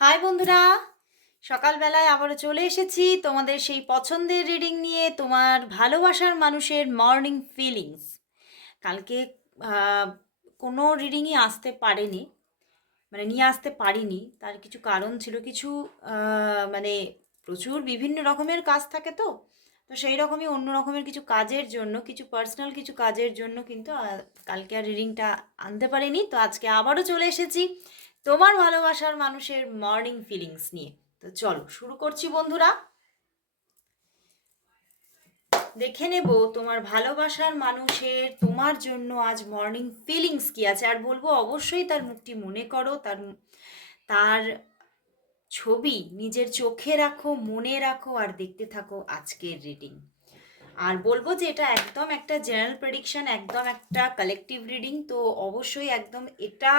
High বন্ধুরা। সকালবেলায় আবারও চলে এসেছি তোমাদের সেই পছন্দের রিডিং নিয়ে তোমার ভালোবাসার মানুষের মর্নিং ফিলিংস কালকে কোনো রিডিংই আসতে পারেনি মানে নিয়ে আসতে পারিনি। তার কিছু কারণ ছিল, কিছু মানে প্রচুর বিভিন্ন রকমের কাজ থাকে তো তো সেই রকমই অন্য রকমের কিছু কাজের জন্য, কিছু পার্সোনাল কিছু কাজের জন্য কিন্তু কালকে আর রিডিংটা আনতে পারিনি। তো আজকে আবারও চলে এসেছি। তোমার ভালোবাসার মানুষের মর্নিং ফিলিংস নিয়ে। তো চলো, শুরু করছি বন্ধুরা। দেখে নেব তোমার ভালোবাসার মানুষের তোমার জন্য আজ মর্নিং ফিলিংস কি আছে। আর বলব, অবশ্যই তার মুখটি মনে করো, তার তার ছবি নিজের চোখে রাখো, মনে রাখো, আর দেখতে থাকো আজকের রিডিং আর বলব যে এটা একদম একটা জেনারেল প্রেডিকশন একদম একটা কালেকটিভ রিডিং তো অবশ্যই একদম এটা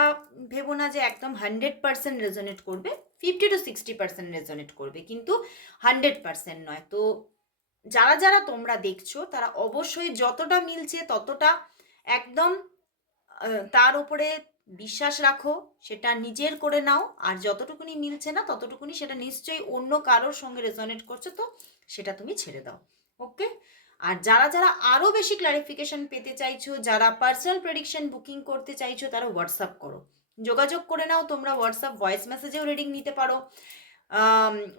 ভেবো না যে একদম হান্ড্রেড পার্সেন্ট রেজনেট করবে fifty to sixty percent resonate করবে, কিন্তু হান্ড্রেড পার্সেন্ট নয়। তো যারা যারা তোমরা দেখছ, তারা অবশ্যই যতটা মিলছে ততটা একদম তার উপরে বিশ্বাস রাখো, সেটা নিজের করে নাও, আর যতটুকুনি মিলছে না ততটুকুনি সেটা নিশ্চয়ই অন্য কারোর সঙ্গে রেজনেট করছে, তো সেটা তুমি ছেড়ে দাও। ওকে আর যারা যারা আরও বেশি ক্লারিফিকেশন পেতে চাইছো, যারা পার্সোনাল প্রেডিকশন বুকিং করতে চাইছো, তারা হোয়াটসঅ্যাপ করো। যোগাযোগ করে নাও, তোমরা হোয়াটসঅ্যাপ ভয়েস মেসেজেও রিডিং নিতে পারো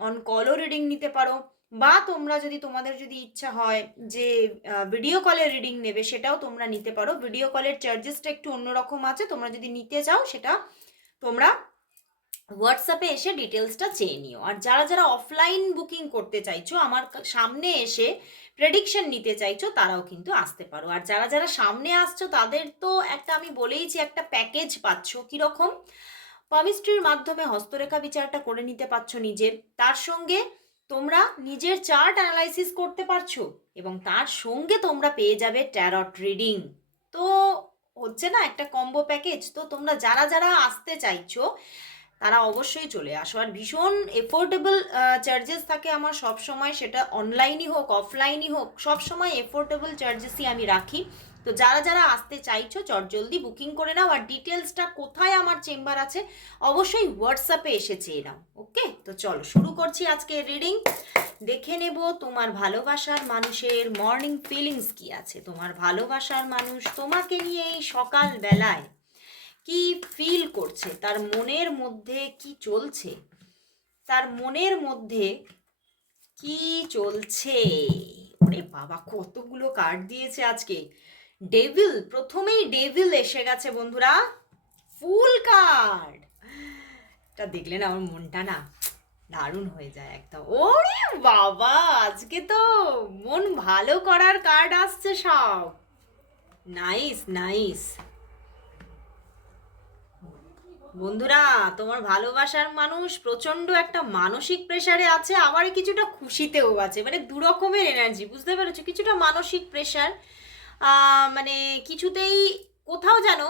অন কলও রিডিং নিতে পারো, বা তোমরা যদি তোমাদের যদি ইচ্ছা হয় যে ভিডিও কলে রিডিং নেবে, সেটাও তোমরা নিতে পারো। ভিডিও কলের চার্জেসটা একটু অন্যরকম আছে, তোমরা যদি নিতে চাও, সেটা তোমরা হোয়াটসঅ্যাপে এসে ডিটেলসটা চেয়ে নিও। আর যারা যারা অফলাইন বুকিং করতে চাইছো, আমার সামনে এসে প্রেডিকশন নিতে চাইছো, তারাও কিন্তু আসতে পারো। আর যারা যারা সামনে আসছো, তাদের তো একটা আমি বলেইছি একটা প্যাকেজ পাচ্ছ। কীরকম? পমিস্ট্রির মাধ্যমে হস্তরেখা বিচারটা করে নিতে পারছ নিজের তার সঙ্গে তোমরা নিজের চার্ট অ্যানালাইসিস করতে পারছ এবং তার সঙ্গে তোমরা পেয়ে যাবে ট্যারট রিডিং তো হচ্ছে না, একটা কম্বো প্যাকেজ তো তোমরা যারা যারা আসতে চাইছো তারা অবশ্যই চলে আসো। আর ভীষণ এফোর্ডেবল চার্জেস থাকে আমার সব সময় সেটা অনলাইনই হোক অফলাইনই হোক সব সময় এফোর্ডেবল চার্জেসই আমি রাখি। তো যারা যারা আসতে চাইছো, চটজলদি বুকিং করে নাও। আর ডিটেলসটা কোথায় আমার চেম্বার আছে, অবশ্যই হোয়াটসঅ্যাপে এসে চেয়ে নাও ওকে তো চলো, শুরু করছি আজকে রিডিং দেখে নেব তোমার ভালোবাসার মানুষের মর্নিং ফিলিংস কি আছে। তোমার ভালোবাসার মানুষ তোমাকে নিয়ে এই সকাল বেলায় কি ফিল করছে? তার মনের মধ্যে কি চলছে? তার মনের মধ্যে কি চলছে? ওরে বাবা, কতগুলো কার্ড দিয়েছে আজকে। ডেভিল প্রথমেই ডেভিল এসে গেছে বন্ধুরা। ফুল কার্ড এটা দেখলে না আমার মনটা না দারুণ হয়ে যায় একদম। ওরে বাবা, আজকে তো মন ভালো করার কার্ড আসছে সব। নাইস নাইস বন্ধুরা, তোমার ভালোবাসার মানুষ প্রচণ্ড একটা মানসিক প্রেসারে আছে, আবার কিছুটা খুশিতেও আছে। মানে দু রকমের এনার্জি বুঝতে পেরেছ? কিছুটা মানসিক প্রেশার মানে কিছুতেই কোথাও যেন,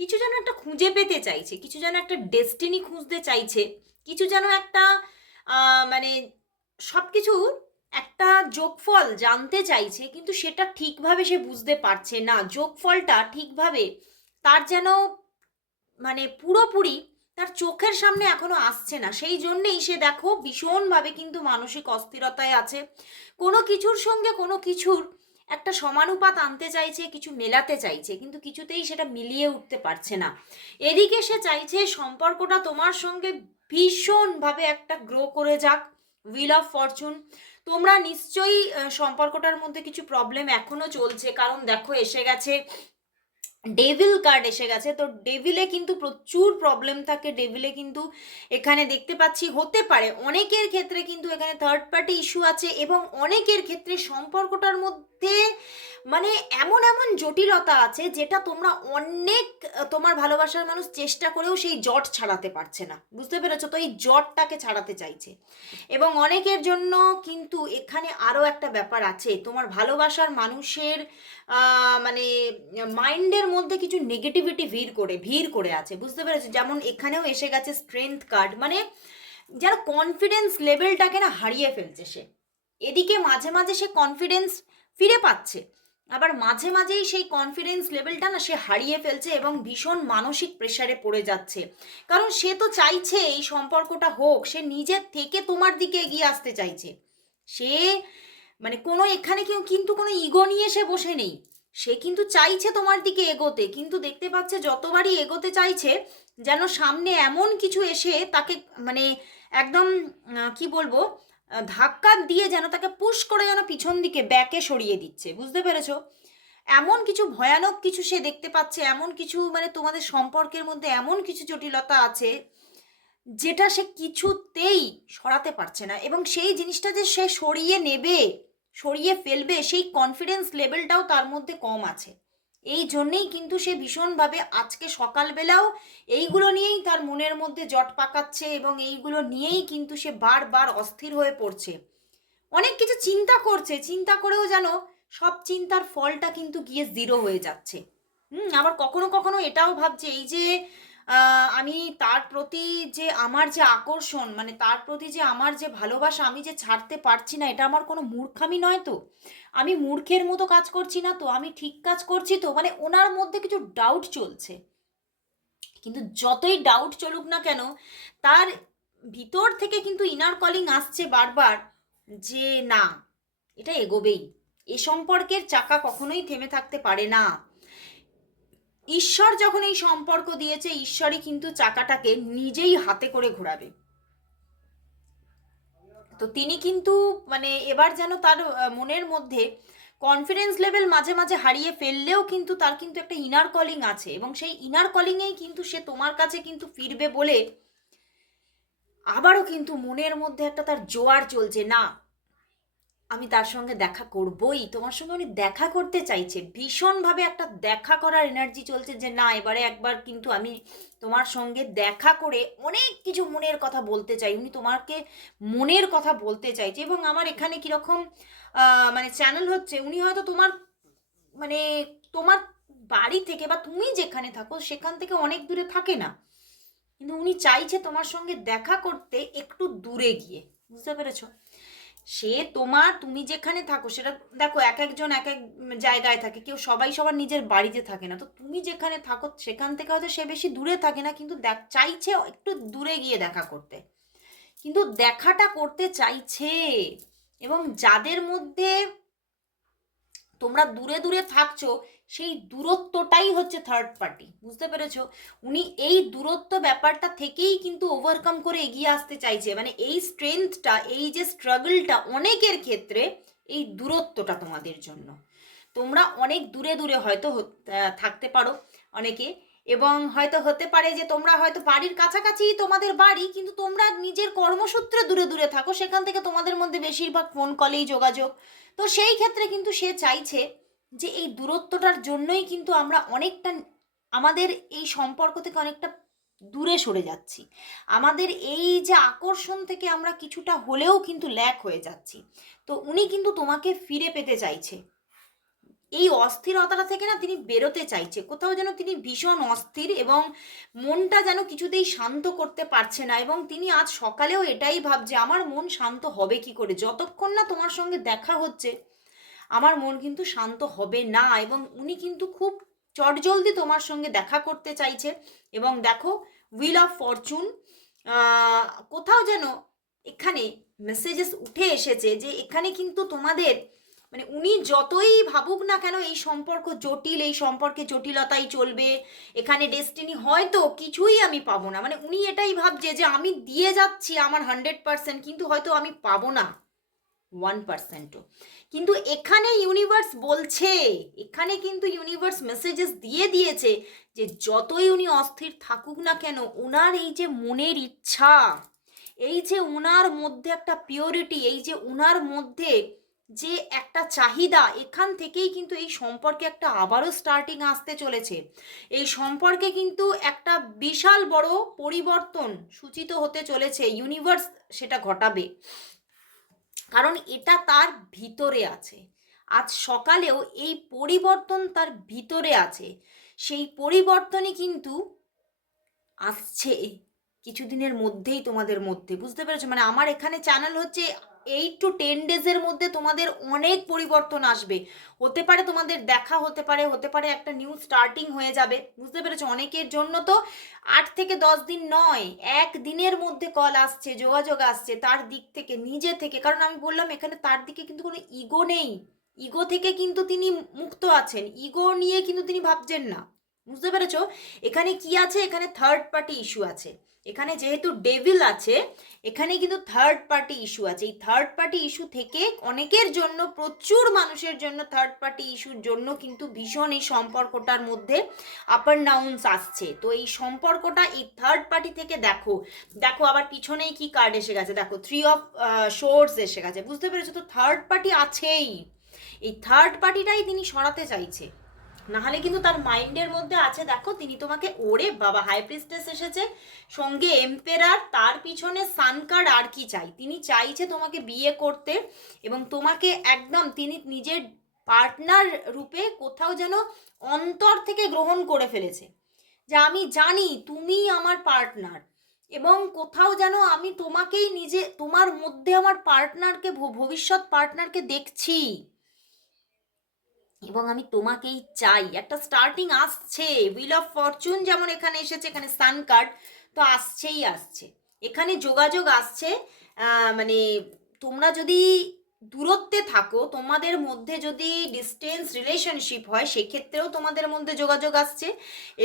কিছু যেন একটা খুঁজে পেতে চাইছে, কিছু যেন একটা ডেস্টিনি খুঁজতে চাইছে, কিছু যেন একটা মানে সব কিছু একটা যোগফল জানতে চাইছে, কিন্তু সেটা ঠিকভাবে সে বুঝতে পারছে না। যোগফলটা ঠিকভাবে তার যেন মানে পুরোপুরি তার চোখের সামনে এখনও আসছে না। সেই জন্যেই সে দেখো ভীষণভাবে কিন্তু মানসিক অস্থিরতায় আছে। কোনো কিছুর সঙ্গে কোনো কিছুর একটা সমানুপাত আনতে চাইছে, কিছু মেলাতে চাইছে, কিন্তু কিছুতেই সেটা মিলিয়ে উঠতে পারছে না। এদিকে সে চাইছে সম্পর্কটা তোমার সঙ্গে ভীষণভাবে একটা গ্রো করে যাক উইল অফ ফরচুন তোমরা নিশ্চয়ই সম্পর্কটার মধ্যে কিছু প্রবলেম এখনও চলছে। কারণ দেখো, এসে গেছে ডেভিল কার্ড এসে গেছে। তো ডেভিলে কিন্তু প্রচুর প্রবলেম থাকে। ডেভিলে কিন্তু এখানে দেখতে পাচ্ছি, হতে পারে অনেকের ক্ষেত্রে কিন্তু এখানে থার্ড পার্টি ইস্যু আছে এবং অনেকের ক্ষেত্রে সম্পর্কটার মধ্যে মানে এমন এমন জটিলতা আছে যেটা তোমরা অনেক, তোমার ভালোবাসার মানুষ চেষ্টা করেও সেই জট ছাড়াতে পারছে না। বুঝতে পেরেছ? তো এই জটটাকে ছাড়াতে চাইছে। এবং অনেকের জন্য কিন্তু এখানে আরও একটা ব্যাপার আছে। তোমার ভালোবাসার মানুষের মানে মাইন্ডের মধ্যে কিছু নেগেটিভিটি ভিড় করে ভিড় করে আছে, বুঝতে পেরেছ? যেমন এখানেও এসে গেছে স্ট্রেংথ কার্ড মানে যেন কনফিডেন্স লেভেলটাকে না হারিয়ে ফেলছে সে। এদিকে মাঝে মাঝে সে কনফিডেন্স ফিরে পাচ্ছে, আবার মাঝে মাঝেই সেই কনফিডেন্স লেভেলটা না সে হারিয়ে ফেলছে এবং ভীষণ মানসিক প্রেশারে পড়ে যাচ্ছে। কারণ সে তো চাইছে এই সম্পর্কটা হোক, সে নিজের থেকে তোমার দিকে এগিয়ে আসতে চাইছে। সে মানে কোনো এখানে কেউ কিন্তু কোনো ইগো নিয়ে সে বসে নেই। সে কিন্তু চাইছে তোমার দিকে এগোতে, কিন্তু দেখতে পাচ্ছে যতবারই এগোতে চাইছে, যেন সামনে এমন কিছু এসে তাকে মানে একদম কি বলব ধাক্কা দিয়ে যেন তাকে পুশ করে যেন পিছন দিকে ব্যাকে সরিয়ে দিচ্ছে। বুঝতে পেরেছ? এমন কিছু ভয়ানক কিছু সে দেখতে পাচ্ছে, এমন কিছু মানে তোমাদের সম্পর্কের মধ্যে এমন কিছু জটিলতা আছে, যেটা সে কিছুতেই সরাতে পারছে না। এবং সেই জিনিসটা যে সে সরিয়ে নেবে সরিয়ে ফেলবে, সেই কনফিডেন্স লেভেলটাও তার মধ্যে কম আছে। এই জন্যেই কিন্তু সে ভীষণভাবে আজকে সকালবেলাও এইগুলো নিয়েই তার মনের মধ্যে জট পাকাচ্ছে এবং এইগুলো নিয়েই কিন্তু সে বারবার অস্থির হয়ে পড়ছে। অনেক কিছু চিন্তা করছে, চিন্তা করেও যেন সব চিন্তার ফলটা কিন্তু গিয়ে জিরো হয়ে যাচ্ছে। হুম, আবার কখনো কখনো এটাও ভাবছে, এই যে আমি তার প্রতি যে আমার যে আকর্ষণ মানে তার প্রতি যে আমার যে ভালোবাসা, আমি যে ছাড়তে পারছি না, এটা আমার কোনো মূর্খামি নয় তো? আমি মূর্খের মতো কাজ করছি না তো? আমি ঠিক কাজ করছি তো? মানে ওনার মধ্যে কিছু ডাউট চলছে। কিন্তু যতই ডাউট চলুক না কেন, তার ভিতর থেকে কিন্তু ইনার কলিং আসছে বারবার যে, না, এটা এগোবেই। এ সম্পর্কের চাকা কখনোই থেমে থাকতে পারে না। ঈশ্বর যখন এই সম্পর্ক দিয়েছে, ঈশ্বরই কিন্তু চাকাটাকে নিজেই হাতে করে ঘোরাবে। তো তিনি কিন্তু মানে এবার যেন তার মনের মধ্যে কনফিডেন্স লেভেল মাঝে মাঝে হারিয়ে ফেললেও কিন্তু তার কিন্তু একটা ইনার কলিং আছে এবং সেই ইনার কলিংয়েই কিন্তু সে তোমার কাছে কিন্তু ফিরবে বলে আবারও কিন্তু মনের মধ্যে একটা তার জোয়ার চলছে, না আমি তার সঙ্গে দেখা করবই। তোমার সঙ্গে উনি দেখা করতে চাইছে। ভীষণভাবে একটা দেখা করার এনার্জি চলছে যে, না, এবারে একবার কিন্তু আমি তোমার সঙ্গে দেখা করে অনেক কিছু মনের কথা বলতে চাই। উনি তোমাকে মনের কথা বলতে চাইছে এবং আমার এখানে কীরকম মানে চ্যানেল হচ্ছে, উনি হয়তো তোমার মানে তোমার বাড়ি থেকে বা তুমি যেখানে থাকো সেখান থেকে অনেক দূরে থাকে না। কিন্তু উনি চাইছে তোমার সঙ্গে দেখা করতে একটু দূরে গিয়ে। বুঝতে পেরেছ? সে তোমার তুমি যেখানে থাকো, সেটা দেখো এক একজন এক এক জায়গায় থাকে, কেউ সবাই সবার নিজের বাড়িতে থাকে না। তো তুমি যেখানে থাকো, সেখান থেকে হয়তো সে বেশি দূরে থাকে না, কিন্তু দেখ, চাইছে একটু দূরে গিয়ে দেখা করতে। কিন্তু দেখাটা করতে চাইছে। এবং যাদের মধ্যে তোমরা দূরে দূরে থাকছো সেই দূরত্বটাই হচ্ছে থার্ড পার্টি বুঝতে পেরেছ? উনি এই দূরত্ব ব্যাপারটা থেকেই কিন্তু ওভারকাম করে এগিয়ে আসতে চাইছে। মানে এই স্ট্রেংথটা এই যে স্ট্রাগলটা অনেকের ক্ষেত্রে এই দূরত্বটা তোমাদের জন্য। তোমরা অনেক দূরে দূরে হয়তো থাকতে পারো অনেকে এবং হয়তো হতে পারে যে তোমরা হয়তো বাড়ির কাছাকাছি তোমাদের বাড়ি, কিন্তু তোমরা নিজের কর্মসূত্রে দূরে দূরে থাকো। সেখান থেকে তোমাদের মধ্যে বেশিরভাগ ফোন কলেই যোগাযোগ। তো সেই ক্ষেত্রে কিন্তু সে চাইছে যে এই দূরত্বটার জন্যই কিন্তু আমরা অনেকটা আমাদের এই সম্পর্ক থেকে অনেকটা দূরে সরে যাচ্ছি। আমাদের এই যে আকর্ষণ থেকে আমরা কিছুটা হলেও কিন্তু ল্যাক হয়ে যাচ্ছি। তো উনি কিন্তু তোমাকে ফিরে পেতে চাইছে। এই অস্থিরতাটা থেকে না তিনি বেরোতে চাইছে। কোথাও যেন তিনি ভীষণ অস্থির এবং মনটা যেন কিছুতেই শান্ত করতে পারছে না এবং তিনি আজ সকালেও এটাই ভাবছে, আমার মন শান্ত হবে কি করে? যতক্ষণ না তোমার সঙ্গে দেখা হচ্ছে আমার মন কিন্তু শান্ত হবে না এবং উনি কিন্তু খুব চটজলদি তোমার সঙ্গে দেখা করতে চাইছে। এবং দেখো হুইল অফ ফরচুন কোথাও যেন এখানে মেসেজেস উঠে এসেছে যে এখানে কিন্তু তোমাদের মানে উনি যতই ভাবুক না কেন এই সম্পর্ক জটিল, এই সম্পর্কে জটিলতাই চলবে। এখানে ডেস্টিনি হয়তো কিছুই আমি পাবো না। মানে উনি এটাই ভাবছে যে আমি দিয়ে যাচ্ছি আমার হান্ড্রেড পার্সেন্ট কিন্তু হয়তো আমি পাবো না। ওয়ান পার্সেন্টও কিন্তু এখানে ইউনিভার্স বলছে, এখানে কিন্তু ইউনিভার্স মেসেজেস দিয়ে দিয়েছে যে যতই উনি অস্থির থাকুক না কেন ওনার এই যে মনের ইচ্ছা, এই যে ওনার মধ্যে একটা পিওরিটি এই যে ওনার মধ্যে যে একটা চাহিদা, এখান থেকেই কিন্তু এই সম্পর্কে একটা আবারও স্টার্টিং আসতে চলেছে। এই সম্পর্কে কিন্তু একটা বিশাল বড় পরিবর্তন সূচিত হতে চলেছে ইউনিভার্স সেটা ঘটাবে। কারণ এটা তার ভিতরে আছে। আজ সকালেও এই পরিবর্তন তার ভিতরে আছে। সেই পরিবর্তনই কিন্তু আসছে। কিছুদিনের মধ্যেই তোমাদের মধ্যে, বুঝতে পেরেছ? মানে আমার এখানে চ্যানেল হচ্ছে এইট টু টেন ডেজের মধ্যে তোমাদের অনেক পরিবর্তন আসবে। হতে পারে তোমাদের দেখা হতে পারে হতে পারে একটা নিউ স্টার্টিং হয়ে যাবে, বুঝতে পেরেছ? অনেকের জন্য তো আট থেকে দশ দিন নয়, এক দিনের মধ্যে কল আসছে, যোগাযোগ আসছে তার দিক থেকে, নিজে থেকে। কারণ আমি বললাম, এখানে তার দিকে কিন্তু কোনো ইগো নেই। ইগো থেকে কিন্তু তিনি মুক্ত আছেন। ইগো নিয়ে কিন্তু তিনি ভাবছেন না। বুঝতে পেরেছ? এখানে কি আছে? এখানে থার্ড পার্টি ইস্যু আছে। এখানে যেহেতু ডেভিল আছে, এখানে কিন্তু থার্ড পার্টি ইস্যু আছে। এই থার্ড পার্টি ইস্যু থেকে অনেকের জন্য, প্রচুর মানুষের জন্য থার্ড পার্টি ইস্যুর জন্য কিন্তু ভীষণ এই সম্পর্কটার মধ্যে আপ অ্যান্ড ডাউনস আসছে। তো এই সম্পর্কটা এই থার্ড পার্টি থেকে দেখো দেখো আবার পিছনেই কি কার্ড এসে গেছে। দেখো থ্রি অফ শোর্স এসে গেছে। বুঝতে পেরেছ তো? থার্ড পার্টি আছেই। এই থার্ড পার্টিটাই তিনি সরাতে চাইছে। নাহলে কিন্তু তার মাইন্ডের মধ্যে আছে, দেখো, তিনি তোমাকে ওরে বাবা হাই প্রিস্টেস এসেছে। সঙ্গে এম্পেরার তার পিছনে সান কার্ড আর কি চাই? তিনি চাইছে তোমাকে বিয়ে করতে এবং তোমাকে একদম তিনি নিজের পার্টনার রূপে কোথাও যেন অন্তর থেকে গ্রহণ করে ফেলেছে। যে আমি জানি তুমি আমার পার্টনার এবং কোথাও যেন আমি তোমাকেই নিজে, তোমার মধ্যে আমার পার্টনারকে ভবিষ্যৎ পার্টনারকে দেখছি। এবং আমি তোমাকেই চাই। একটা স্টার্টিং আসছে। উইল অফ ফরচুন যেমন এখানে এসেছে, এখানে সান কার্ড তো আসছেই আসছে। এখানে যোগাযোগ আসছে মানে তোমরা যদি দূরত্বে থাকো, তোমাদের মধ্যে যদি ডিস্টেন্স রিলেশনশিপ হয়, সেক্ষেত্রেও তোমাদের মধ্যে যোগাযোগ আসছে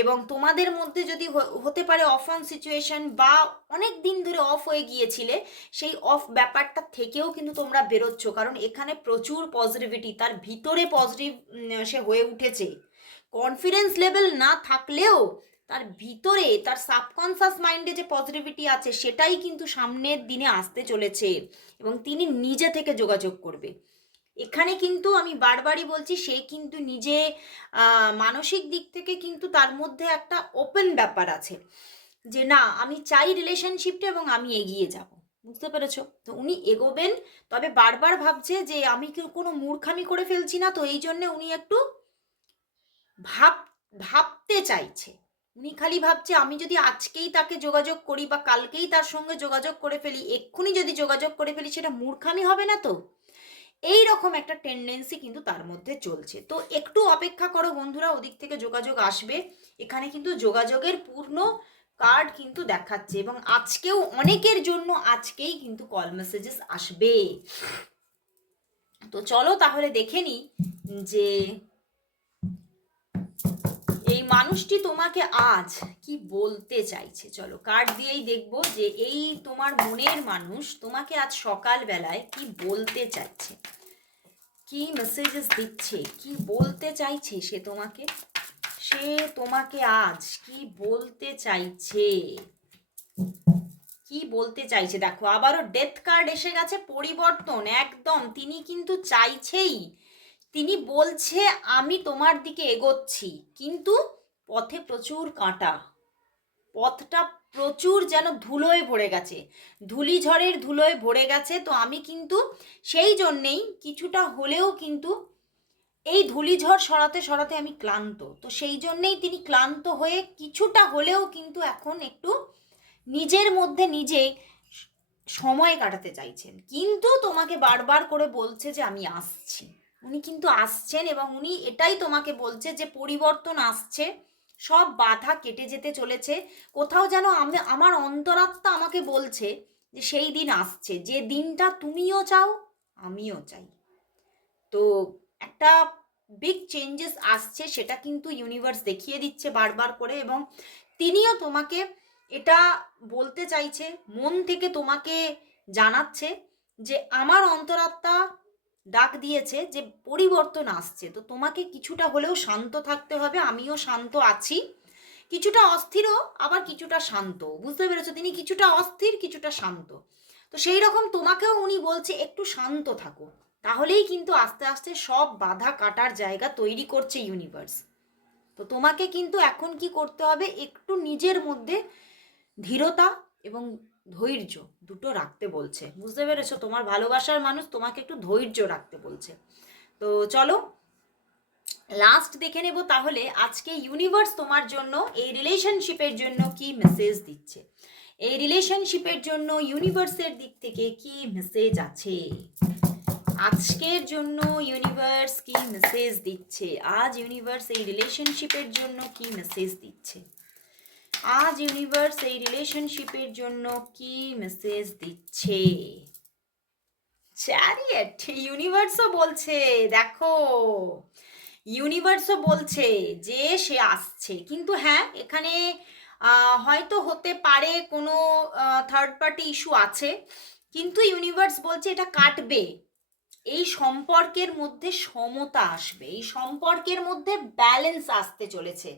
এবং তোমাদের মধ্যে যদি হতে পারে অফ অন সিচুয়েশন বা অনেক দিন ধরে অফ হয়ে গিয়েছিলে, সেই অফ ব্যাপারটা থেকেও কিন্তু তোমরা বেরোচ্ছ। কারণ এখানে প্রচুর পজিটিভিটি তার ভিতরে পজিটিভ সে হয়ে উঠেছে। কনফিডেন্স লেভেল না থাকলেও তার ভিতরে, তার সাবকনসাস মাইন্ডে যে পজিটিভিটি আছে, সেটাই কিন্তু সামনের দিনে আসতে চলেছে এবং তিনি নিজে থেকে যোগাযোগ করবে। এখানে কিন্তু আমি বারবারই বলছি, সে কিন্তু নিজে মানসিক দিক থেকে কিন্তু তার মধ্যে একটা ওপেন ব্যাপার আছে যে, না, আমি চাই রিলেশনশিপটা এবং আমি এগিয়ে যাব। বুঝতে পেরেছ? তো উনি এগোবেন, তবে বারবার ভাবছে যে, আমি কি কোনো মূর্খামি করে ফেলছি না? তো এই জন্যে উনি একটু ভাব, ভাবতে চাইছে। উনি খালি ভাবছে, আমি যদি আজকেই তাকে যোগাযোগ করি বা কালকেই তার সঙ্গে যোগাযোগ করে ফেলি, এক্ষুনি যদি যোগাযোগ করে ফেলি, সেটা মূর্খামি হবে না তো? এই রকম একটা টেন্ডেন্সি কিন্তু তার মধ্যে চলছে। তো একটু অপেক্ষা করো বন্ধুরা, ওদিক থেকে যোগাযোগ আসবে। এখানে কিন্তু যোগাযোগের পূর্ণ কার্ড কিন্তু দেখাচ্ছে এবং আজকেও অনেকের জন্য আজকেই কিন্তু কল মেসেজেস আসবে। তো চলো তাহলে দেখে নি যে মানুষটি তোমাকে আজ কি বলতে চাইছে? চলো কার্ড দিয়েই দেখব যে এই তোমার মনের মানুষ তোমাকে আজ সকাল বেলায় কি বলতে চাইছে? কি মেসেজেস দিচ্ছে? কি বলতে চাইছে সে তোমাকে? সে তোমাকে আজ কি বলতে চাইছে? কি বলতে চাইছে? দেখো, আবারও ডেথ কার্ড এসে গেছে, পরিবর্তন, একদম। তিনি কিন্তু চাইছেই। তিনি বলছে, আমি তোমার দিকে এগোচ্ছি। কিন্তু পথে প্রচুর কাঁটা। পথটা প্রচুর যেন ধুলোয় ভরে গেছে। ধুলিঝড়ের ধুলোয় ভরে গেছে, তো আমি কিন্তু সেই জন্যেই কিছুটা হলেও কিন্তু এই ধুলিঝড় সরাতে সরাতে আমি ক্লান্ত। তো সেই জন্যেই তিনি ক্লান্ত হয়ে কিছুটা হলেও কিন্তু এখন একটু নিজের মধ্যে নিজে সময় কাটাতে চাইছেন। কিন্তু তোমাকে বারবার করে বলছে যে আমি আসছি। উনি কিন্তু আসছেন এবং উনি এটাই তোমাকে বলছে যে পরিবর্তন আসছে। সব বাধা কেটে যেতে চলেছে। কোথাও যেন আমি, আমার অন্তরাত্মা আমাকে বলছে যে সেই দিন আসছে। যে দিনটা তুমিও চাও, আমিও চাই। তো একটা বিগ চেঞ্জেস আসছে, সেটা কিন্তু ইউনিভার্স দেখিয়ে দিচ্ছে বারবার করে এবং তিনিও তোমাকে এটা বলতে চাইছে, মন থেকে তোমাকে জানাচ্ছে যে আমার অন্তরাত্মা ডাক দিয়েছে যে পরিবর্তন আসছে। তো তোমাকে কিছুটা হলেও শান্ত থাকতে হবে, আমিও শান্ত আছি। কিছুটা অস্থিরও, আবার কিছুটা শান্ত। বুঝতে পেরেছ? তিনি কিছুটা অস্থির, কিছুটা শান্ত। তো সেই রকম তোমাকেও উনি বলছে, একটু শান্ত থাকো। তাহলেই কিন্তু আস্তে আস্তে সব বাধা কাটার জায়গা তৈরি করছে ইউনিভার্স তো তোমাকে কিন্তু এখন কি করতে হবে? একটু নিজের মধ্যে ধীরতা এবং ধৈর্য দুটো রাখতে বলছে। বুঝতে পেরেছ? তোমার ভালোবাসার মানুষ তোমাকে একটু ধৈর্য রাখতে বলছে। তো চলো লাস্ট দেখে নেব তাহলে আজকে ইউনিভার্স তোমার জন্য, এই রিলেশনশিপের জন্য কি মেসেজ দিচ্ছে? এই রিলেশনশিপের জন্য ইউনিভার্সের দিক থেকে কি মেসেজ আছে? আজকের জন্য ইউনিভার্স কি মেসেজ দিচ্ছে? আজ ইউনিভার্স এই রিলেশনশিপের জন্য কি মেসেজ দিচ্ছে? আজ ইউনিভার্স এই রিলেশনশিপের জন্য কি মেসেজ দিচ্ছে? চ্যারিয়েট ইউনিভার্সও বলছে, দেখো ইউনিভার্সও বলছে যে সে আসছে। কিন্তু হ্যাঁ এখানে হয়তো হতে পারে কোনো থার্ড পার্টি ইস্যু আছে। কিন্তু ইউনিভার্স বলছে এটা কাটবে। এই সম্পর্কের মধ্যে সমতা আসবে। এই সম্পর্কের মধ্যে ব্যালেন্স আসতে চলেছে।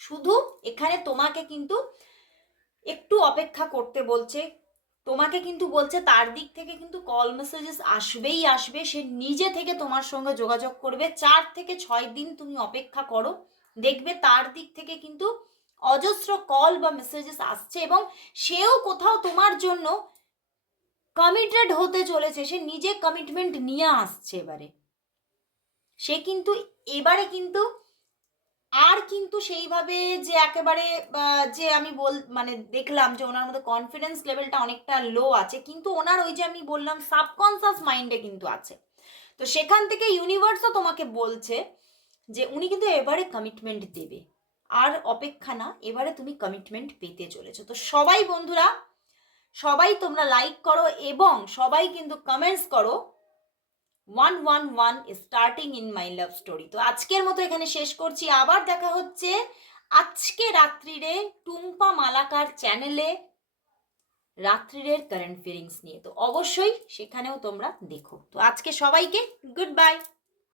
শুধু এখানে তোমাকে কিন্তু একটু অপেক্ষা করতে বলছে। তোমাকে কিন্তু বলছে তার দিক থেকে কিন্তু কল মেসেজেস আসবেই আসবে। সে নিজে থেকে তোমার সঙ্গে যোগাযোগ করবে। চার থেকে ছয় দিন তুমি অপেক্ষা করো। দেখবে তার দিক থেকে কিন্তু অজস্র কল বা মেসেজেস আসছে এবং সেও কোথাও তোমার জন্য কমিটেড হতে চলেছে। সে নিজে কমিটমেন্ট নিয়ে আসছে এবারে। সে কিন্তু এবারে কিন্তু আর কিন্তু সেইভাবে যে একেবারে যে আমি বল মানে দেখলাম যে ওনার মধ্যে কনফিডেন্স লেভেলটা অনেকটা লো আছে, কিন্তু ওনার ওই যে আমি বললাম সাবকনসাস মাইন্ডে কিন্তু আছে। তো সেখান থেকে ইউনিভার্সও তোমাকে বলছে যে উনি কিন্তু এবারে কমিটমেন্ট দেবে। আর অপেক্ষা না, এবারে তুমি কমিটমেন্ট পেতে চলেছো। তো সবাই বন্ধুরা, সবাই তোমরা লাইক করো এবং সবাই কিন্তু কমেন্টস করো one one one starting in my love story তো আজকের মতো এখানে শেষ করছি। আবার দেখা হচ্ছে আজকে রাত্রিরে টুম্পা মালাকার চ্যানেলে রাত্রিরের কারেন্ট ফিলিংস নিয়ে। তো অবশ্যই সেখানেও তোমরা দেখো। তো আজকে সবাইকে গুড বাই